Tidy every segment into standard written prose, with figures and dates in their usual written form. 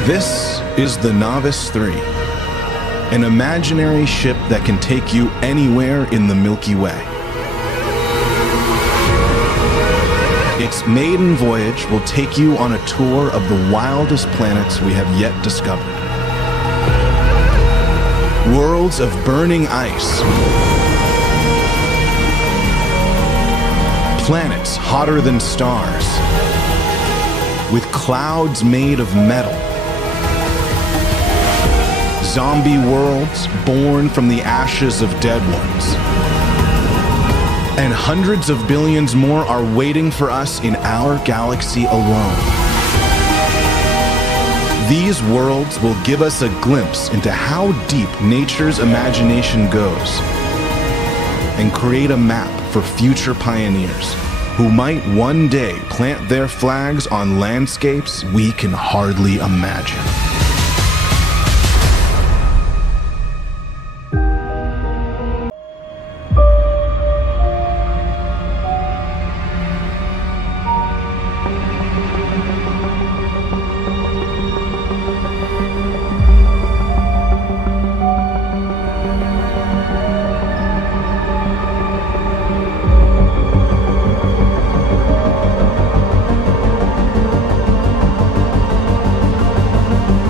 This is the Novice 3, an imaginary ship that can take you anywhere in the Milky Way. Its maiden voyage will take you on a tour of the wildest planets we have yet discovered. Worlds of burning ice, planets hotter than stars, with clouds made of metal, zombie worlds born from the ashes of dead ones. And hundreds of billions more are waiting for us in our galaxy alone. These worlds will give us a glimpse into how deep nature's imagination goes and create a map for future pioneers who might one day plant their flags on landscapes we can hardly imagine.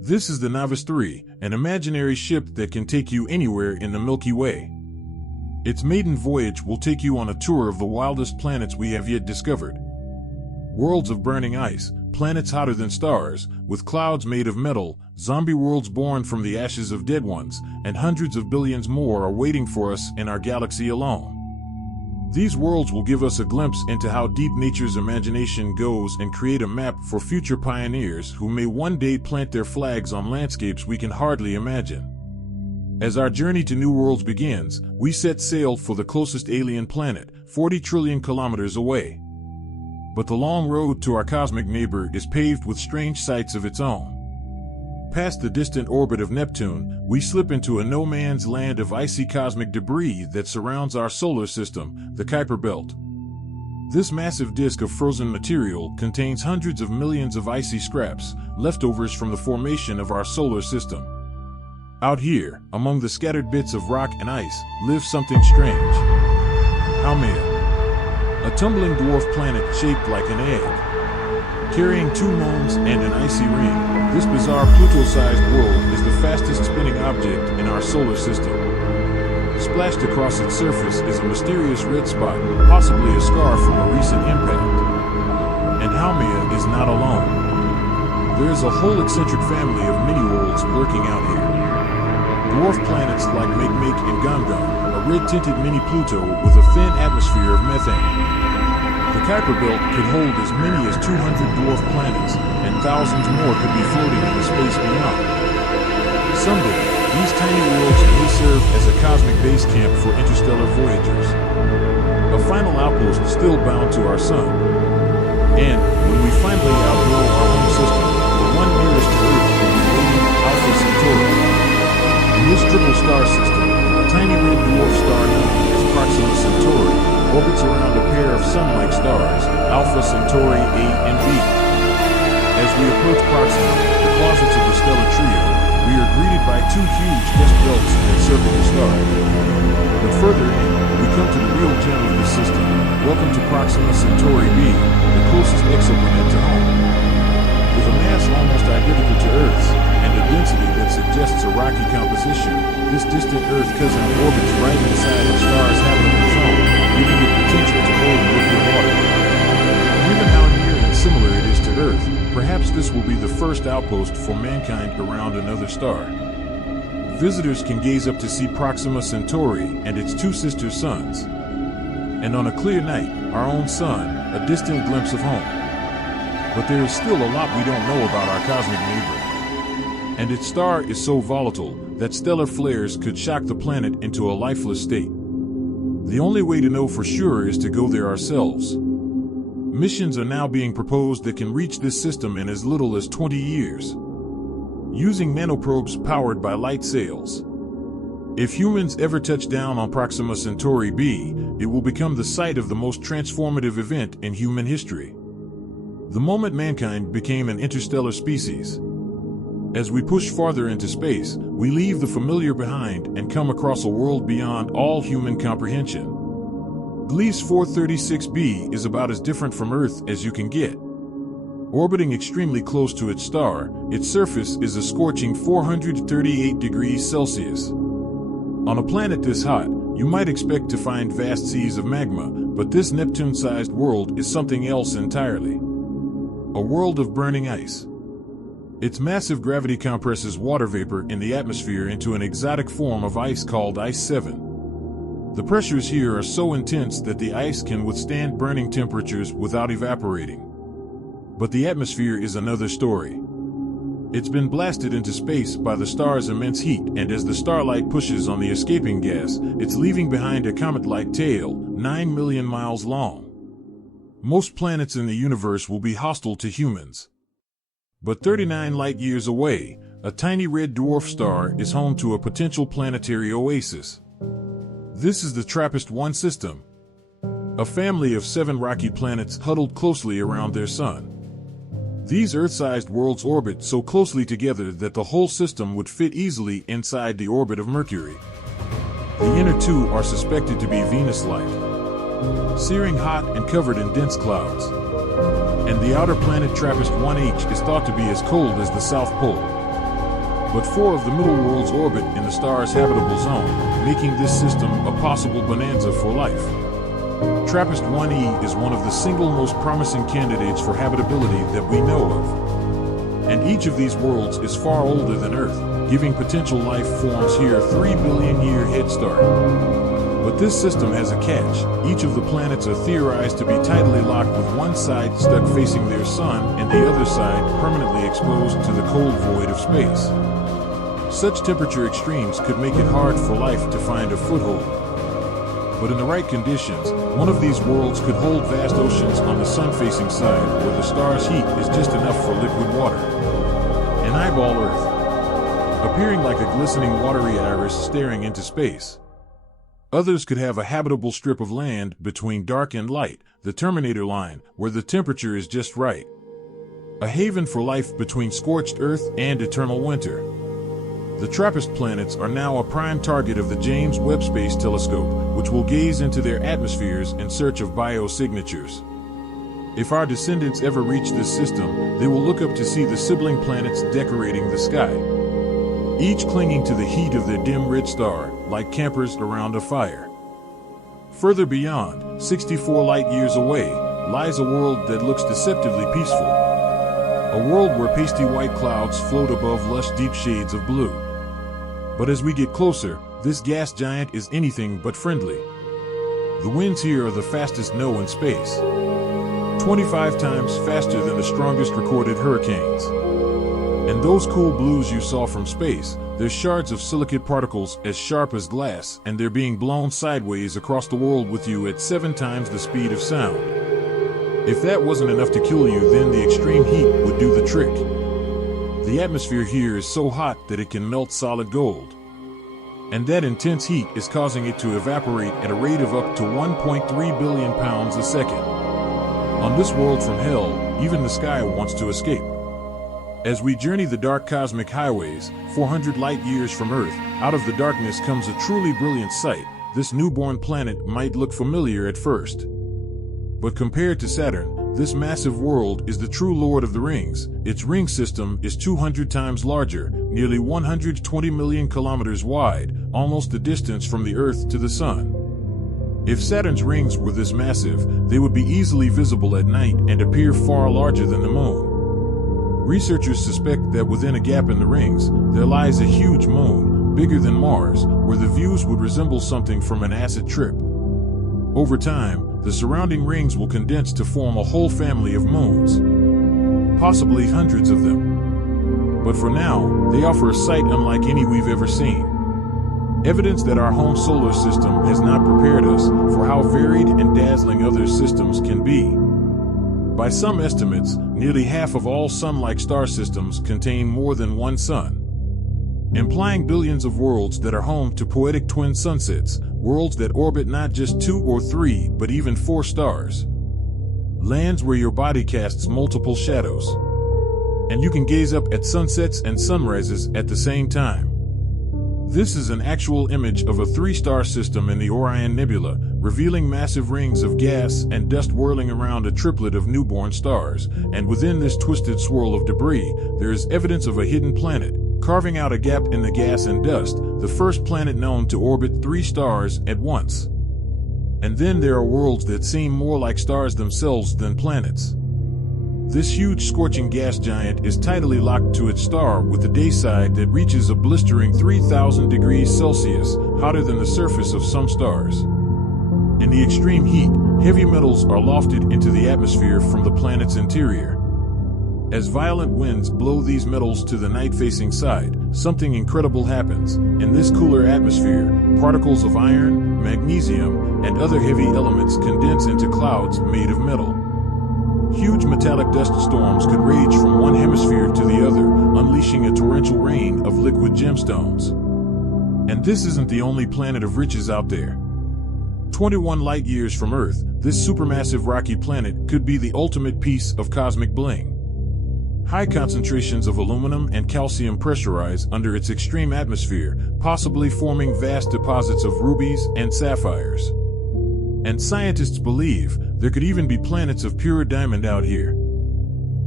This is the Novice 3, an imaginary ship that can take you anywhere in the Milky Way. Its maiden voyage will take you on a tour of the wildest planets we have yet discovered. Worlds of burning ice, planets hotter than stars, with clouds made of metal, zombie worlds born from the ashes of dead ones, and hundreds of billions more are waiting for us in our galaxy alone. These worlds will give us a glimpse into how deep nature's imagination goes and create a map for future pioneers who may one day plant their flags on landscapes we can hardly imagine. As our journey to new worlds begins, we set sail for the closest alien planet, 40 trillion kilometers away. But the long road to our cosmic neighbor is paved with strange sights of its own. Past the distant orbit of Neptune, we slip into a no-man's land of icy cosmic debris that surrounds our solar system, the Kuiper Belt. This massive disk of frozen material contains hundreds of millions of icy scraps, leftovers from the formation of our solar system. Out here, among the scattered bits of rock and ice, lives something strange. Haumea, a tumbling dwarf planet shaped like an egg. Carrying 2 moons and an icy ring, this bizarre Pluto-sized world is the fastest spinning object in our solar system. Splashed across its surface is a mysterious red spot, possibly a scar from a recent impact. And Haumea is not alone. There is a whole eccentric family of mini-worlds lurking out here. Dwarf planets like Make and Gongon, a red-tinted mini-Pluto with a thin atmosphere of methane. The Kuiper Belt could hold as many as 200 dwarf planets, and thousands more could be floating in the space beyond. Someday, these tiny worlds may serve as a cosmic base camp for interstellar voyagers. A final outpost still bound to our sun. And, when we finally outgrow our own system, the one nearest to Earth will be waiting, Alpha Centauri. In this triple star system, a tiny red dwarf star known as Proxima Centauri orbits around a pair of sun-like stars, Alpha Centauri A and B. As we approach Proxima, the closets of the stellar trio, we are greeted by 2 huge dust belts that circle the star. But further in, we come to the real gem of this system. Welcome to Proxima Centauri B, the closest exoplanet to home. With a mass almost identical to Earth's, and a density that suggests a rocky composition, this distant Earth cousin orbits right inside the star's habitable zone, giving it potential to hold liquid water. Given how near and similar it is to Earth, perhaps this will be the first outpost for mankind around another star. Visitors can gaze up to see Proxima Centauri and its 2 sister suns. And on a clear night, our own sun, a distant glimpse of home. But there is still a lot we don't know about our cosmic neighbor. And its star is so volatile that stellar flares could shock the planet into a lifeless state. The only way to know for sure is to go there ourselves. Missions are now being proposed that can reach this system in as little as 20 years. Using nanoprobes powered by light sails. If humans ever touch down on Proxima Centauri B, it will become the site of the most transformative event in human history. The moment mankind became an interstellar species. As we push farther into space, we leave the familiar behind and come across a world beyond all human comprehension. Gliese 436b is about as different from Earth as you can get. Orbiting extremely close to its star, its surface is a scorching 438 degrees Celsius. On a planet this hot, you might expect to find vast seas of magma, but this Neptune-sized world is something else entirely. A world of burning ice. Its massive gravity compresses water vapor in the atmosphere into an exotic form of ice called Ice 7. The pressures here are so intense that the ice can withstand burning temperatures without evaporating. But the atmosphere is another story. It's been blasted into space by the star's immense heat, and as the starlight pushes on the escaping gas, it's leaving behind a comet-like tail, 9 million miles long. Most planets in the universe will be hostile to humans. But 39 light-years away, a tiny red dwarf star is home to a potential planetary oasis. This is the TRAPPIST-1 system, a family of 7 rocky planets huddled closely around their sun. These Earth-sized worlds orbit so closely together that the whole system would fit easily inside the orbit of Mercury. The inner 2 are suspected to be Venus-like, searing hot and covered in dense clouds. And the outer planet TRAPPIST-1H is thought to be as cold as the South Pole. but 4 of the middle worlds orbit in the star's habitable zone, making this system a possible bonanza for life. TRAPPIST-1e is one of the single most promising candidates for habitability that we know of. And each of these worlds is far older than Earth, giving potential life forms here a 3 billion year head start. But this system has a catch. Each of the planets are theorized to be tidally locked, with one side stuck facing their sun and the other side permanently exposed to the cold void of space. Such temperature extremes could make it hard for life to find a foothold. But in the right conditions, one of these worlds could hold vast oceans on the sun-facing side, where the star's heat is just enough for liquid water. An eyeball Earth, appearing like a glistening watery iris staring into space. Others could have a habitable strip of land between dark and light, the Terminator line, where the temperature is just right. A haven for life between scorched Earth and eternal winter. The TRAPPIST planets are now a prime target of the James Webb Space Telescope, which will gaze into their atmospheres in search of biosignatures. If our descendants ever reach this system, they will look up to see the sibling planets decorating the sky, each clinging to the heat of their dim red star, like campers around a fire. Further beyond, 64 light-years away, lies a world that looks deceptively peaceful. A world where pasty white clouds float above lush deep shades of blue. But as we get closer, this gas giant is anything but friendly. The winds here are the fastest known in space. 25 times faster than the strongest recorded hurricanes. And those cool blues you saw from space, they're shards of silicate particles as sharp as glass, and they're being blown sideways across the world with you at 7 times the speed of sound. If that wasn't enough to kill you, then the extreme heat would do the trick. The atmosphere here is so hot that it can melt solid gold. And that intense heat is causing it to evaporate at a rate of up to 1.3 billion pounds a second. On this world from hell, even the sky wants to escape. As we journey the dark cosmic highways, 400 light-years from Earth, out of the darkness comes a truly brilliant sight. This newborn planet might look familiar at first. But compared to Saturn, this massive world is the true Lord of the Rings. Its ring system is 200 times larger, nearly 120 million kilometers wide, almost the distance from the Earth to the Sun. If Saturn's rings were this massive, they would be easily visible at night and appear far larger than the Moon. Researchers suspect that within a gap in the rings, there lies a huge moon, bigger than Mars, where the views would resemble something from an acid trip. Over time, the surrounding rings will condense to form a whole family of moons, possibly hundreds of them. But for now, they offer a sight unlike any we've ever seen. Evidence that our home solar system has not prepared us for how varied and dazzling other systems can be. By some estimates, nearly half of all sun-like star systems contain more than one sun, implying billions of worlds that are home to poetic twin sunsets, worlds that orbit not just 2 or 3, but even 4 stars. Lands where your body casts multiple shadows, and you can gaze up at sunsets and sunrises at the same time. This is an actual image of a 3-star system in the Orion Nebula, revealing massive rings of gas and dust whirling around a triplet of newborn stars, and within this twisted swirl of debris, there is evidence of a hidden planet, carving out a gap in the gas and dust, the first planet known to orbit 3 stars at once. And then there are worlds that seem more like stars themselves than planets. This huge scorching gas giant is tidally locked to its star with a day side that reaches a blistering 3,000 degrees Celsius, hotter than the surface of some stars. In the extreme heat, heavy metals are lofted into the atmosphere from the planet's interior. As violent winds blow these metals to the night-facing side, something incredible happens. In this cooler atmosphere, particles of iron, magnesium, and other heavy elements condense into clouds made of metal. Huge metallic dust storms could rage from one hemisphere to the other, unleashing a torrential rain of liquid gemstones. And this isn't the only planet of riches out there. 21 light-years from Earth, this supermassive rocky planet could be the ultimate piece of cosmic bling. High concentrations of aluminum and calcium pressurize under its extreme atmosphere, possibly forming vast deposits of rubies and sapphires. And scientists believe there could even be planets of pure diamond out here.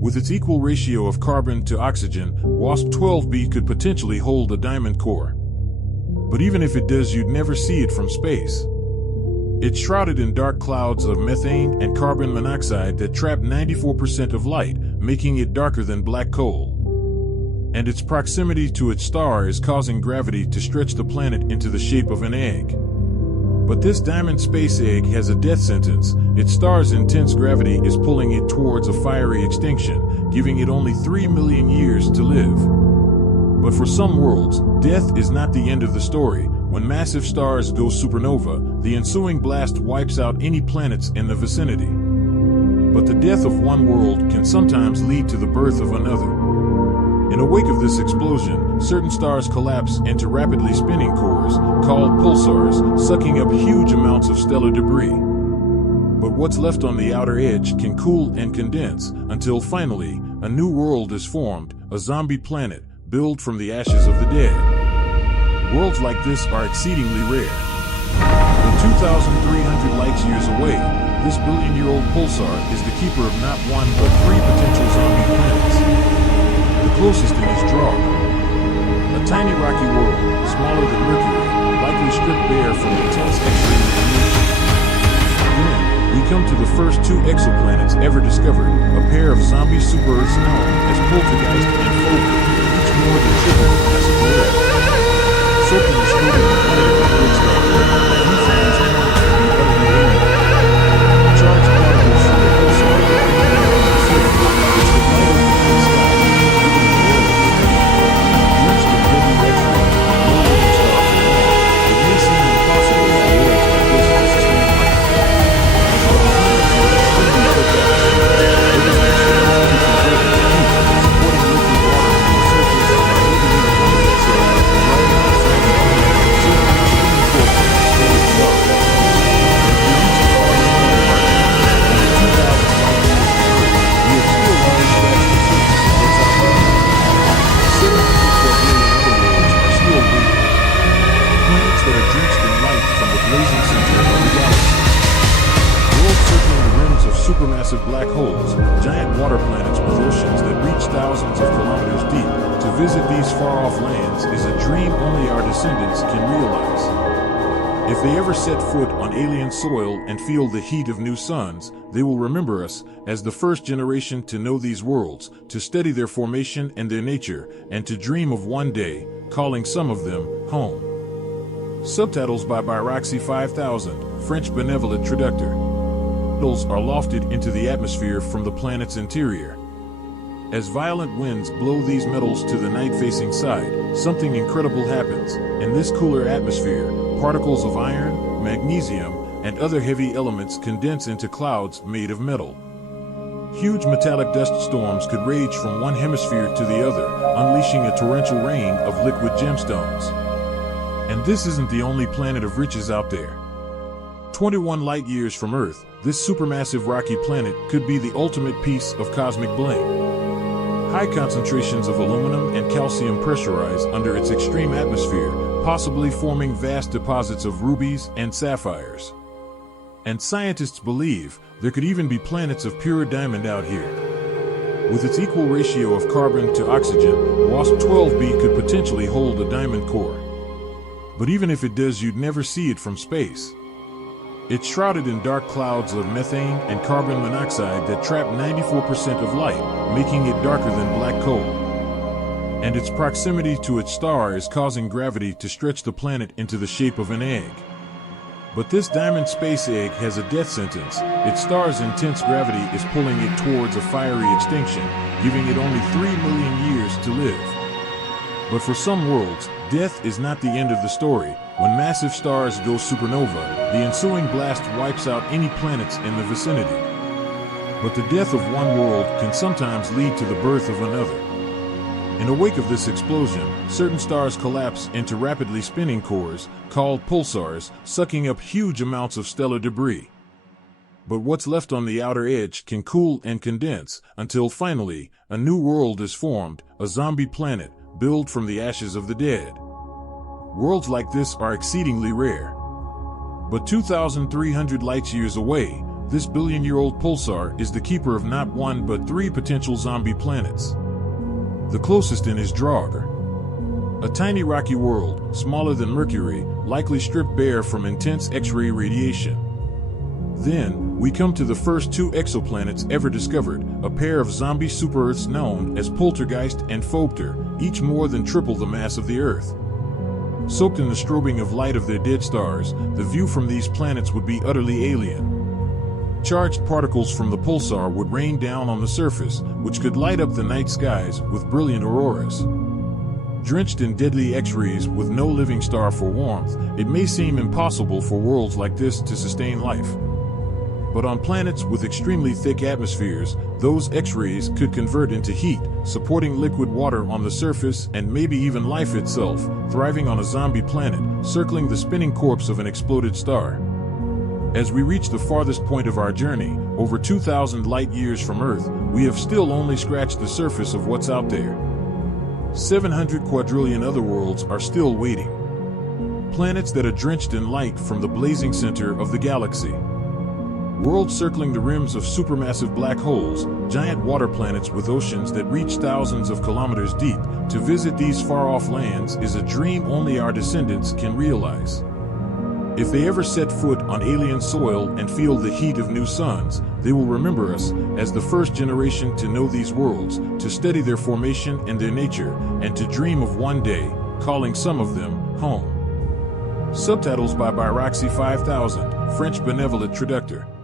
With its equal ratio of carbon to oxygen, WASP-12b could potentially hold a diamond core. But even if it does, you'd never see it from space. It's shrouded in dark clouds of methane and carbon monoxide that trap 94% of light, making it darker than black coal. And its proximity to its star is causing gravity to stretch the planet into the shape of an egg. But this diamond space egg has a death sentence. Its star's intense gravity is pulling it towards a fiery extinction, giving it only 3 million years to live. But for some worlds, death is not the end of the story. When massive stars go supernova, the ensuing blast wipes out any planets in the vicinity. But the death of one world can sometimes lead to the birth of another. In the wake of this explosion, certain stars collapse into rapidly spinning cores, called pulsars, sucking up huge amounts of stellar debris. But what's left on the outer edge can cool and condense, until finally, a new world is formed, a zombie planet, built from the ashes of the dead. Worlds like this are exceedingly rare. But 2,300 light-years away, this billion-year-old pulsar is the keeper of not one but 3 potential zombie planets. The closest thing is Draw, a tiny rocky world, smaller than Mercury, likely stripped bare from intense X-ray radiation. Then, we come to the first 2 exoplanets ever discovered, a pair of zombie super-Earths known as Poltergeist and Phobia, each more than triple the mass of the Earth. Soaking the scope of the planet with red star, a few flames come out to be utterly alien. Charged particles from the pulsar are moving on the surface, which could light up the night sky. Drenched in heavy X-ray, no living star can form. It may seem impossible for worlds like this to sustain life. But the planets are extremely thick atmosphere. Living extraterrestrial convergence of heat, supporting liquid water on the surface and orbiting around itself, driving out zombie planets, serving as spinning core for exploded stars. We reach the farthest point of our journey, over 2,000 light years from Earth. We have still only scratched the surface of what's out there. 7.4 billion other worlds are still waiting. Planets that are drenched in light from the blazing center of the galaxy. Worlds circling the rims of supermassive black holes, giant water planets with oceans that reach thousands of kilometers deep. To visit these far-off lands is a dream only our descendants can realize. If they ever set foot on alien soil and feel the heat of new suns, they will remember us as the first generation to know these worlds, to study their formation and their nature, and to dream of one day calling some of them home. Subtitles by Byroxy 5000, French benevolent traductor. Metals are lofted into the atmosphere from the planet's interior. As violent winds blow these metals to the night-facing side, something incredible happens. In this cooler atmosphere, particles of iron, magnesium, and other heavy elements condense into clouds made of metal. Huge metallic dust storms could rage from one hemisphere to the other, unleashing a torrential rain of liquid gemstones. And this isn't the only planet of riches out there. 21 light-years from Earth, this supermassive rocky planet could be the ultimate piece of cosmic bling. High concentrations of aluminum and calcium pressurize under its extreme atmosphere, possibly forming vast deposits of rubies and sapphires. And scientists believe there could even be planets of pure diamond out here. With its equal ratio of carbon to oxygen, WASP-12b could potentially hold a diamond core. But even if it does, you'd never see it from space. It's shrouded in dark clouds of methane and carbon monoxide that trap 94% of light, making it darker than black coal. And its proximity to its star is causing gravity to stretch the planet into the shape of an egg. But this diamond space egg has a death sentence. Its star's intense gravity is pulling it towards a fiery extinction, giving it only 3 million years to live. But for some worlds, death is not the end of the story. When massive stars go supernova, the ensuing blast wipes out any planets in the vicinity. But the death of one world can sometimes lead to the birth of another. In the wake of this explosion, certain stars collapse into rapidly spinning cores, called pulsars, sucking up huge amounts of stellar debris. But what's left on the outer edge can cool and condense, until finally, a new world is formed, a zombie planet, built from the ashes of the dead. Worlds like this are exceedingly rare. But 2,300 light-years away, This billion-year-old pulsar is the keeper of not one but three potential zombie planets. The closest in is Draugr, a tiny rocky world, smaller than Mercury, likely stripped bare from intense X-ray radiation. Then, we come to the first two exoplanets ever discovered, a pair of zombie super-Earths known as Poltergeist and Phobter, each more than triple the mass of the Earth. Soaked in the strobing of light of their dead stars, the view from these planets would be utterly alien. Charged particles from the pulsar would rain down on the surface, which could light up the night skies with brilliant auroras. Drenched in deadly X-rays with no living star for warmth, it may seem impossible for worlds like this to sustain life. But on planets with extremely thick atmospheres, those X-rays could convert into heat, supporting liquid water on the surface and maybe even life itself, thriving on a zombie planet, circling the spinning corpse of an exploded star. As we reach the farthest point of our journey, over 2,000 light-years from Earth, we have still only scratched the surface of what's out there. 700 quadrillion other worlds are still waiting. Planets that are drenched in light from the blazing center of the galaxy. Worlds circling the rims of supermassive black holes, giant water planets with oceans that reach thousands of kilometers deep. To visit these far-off lands is a dream only our descendants can realize. If they ever set foot on alien soil and feel the heat of new suns, they will remember us as the first generation to know these worlds, to study their formation and their nature, and to dream of one day calling some of them home. Subtitles by Byroxy 5000, French benevolent traductor.